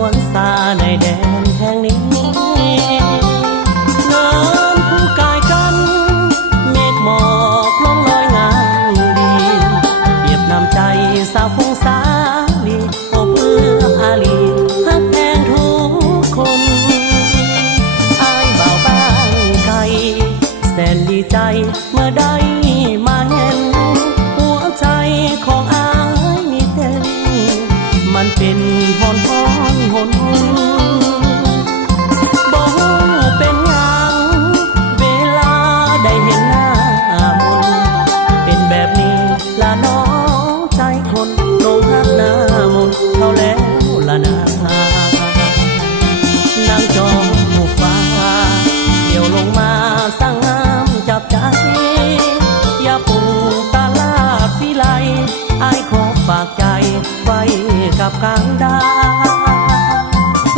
วนสาในแดนแห่งนี้เนินผู้กายกันเมฆหมอกล่องลอยงามดีเบียบนำใจสาวพงสาลีโอบเอื้ออารีฮักแพงทุกคนอายบ่าวบ้านไกลแสนดีใจเมื่อได้มาเห็นหัวใจของอายมีเต้นมันเป็นหอนหอนหนบ่เป็นหยังเวลาได้เห็นหน้ามนเป็นแบบนี้ละน้อใจคนลงหักหน้ามนเขาแล้วละนานางจอมหูฟ้าเดี่ยวลงมาสร้างงามจับใจอย่าปูตาลาดวิไลอายขอฝากใจไว้กับกลางดา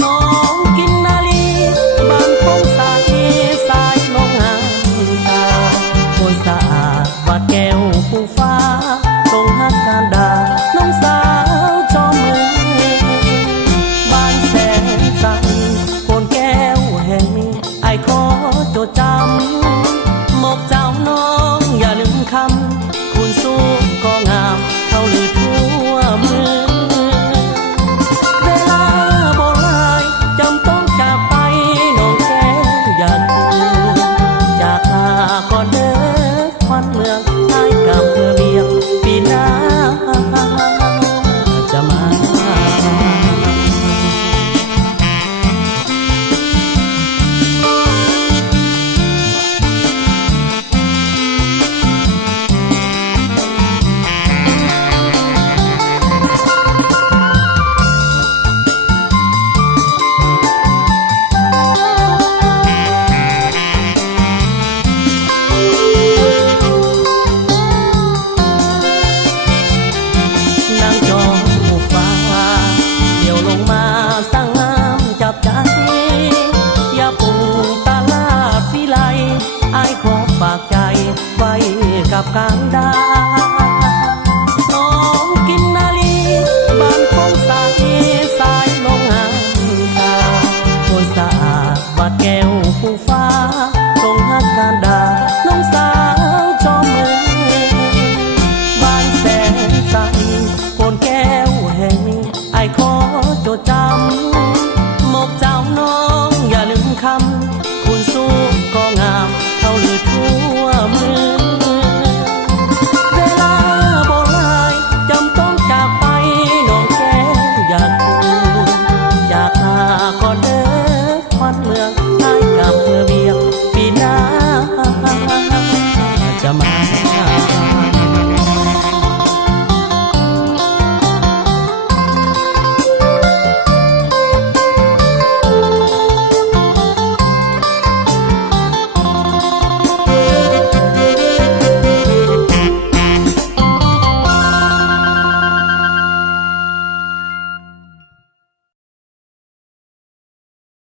น้องกินนาลีบางพงสายสายลงหางตาคนสะอาดวัดแก้วผู้ฟ้าตรงหักการดาน้องสาวจอมเมืองบ้านแสนใสคนแก้วแห่งนี้ไอ้ขอจดจำหมกเจ้าน้องอย่าลืมคำคุณสู้ก็งามเขาลือทั่วเมืองเวลาโบราณจำต้องจากไปน้องแก้วอย่าลืมจากลาก่อนเด้อควันเมืองไอ้กับเพื่อเบียงปีหน้าจะมา กับกลางดาน้องกินนาลีบ้านคงสายสายลงหางตาคนสะอาดวัดแก้วผู้ฟ้าตรงหักการดาน้องสาวจอมเมืองบ้านแสนใสคนแก้วแห่งนี้ไอ้ขอจดจำหมกเจ้าน้องอย่าลืมคำคุณสู้ก็งามเขาลือทั่วเมืองจำต้องจากไปน้องแก้วอยากจากลาก่อน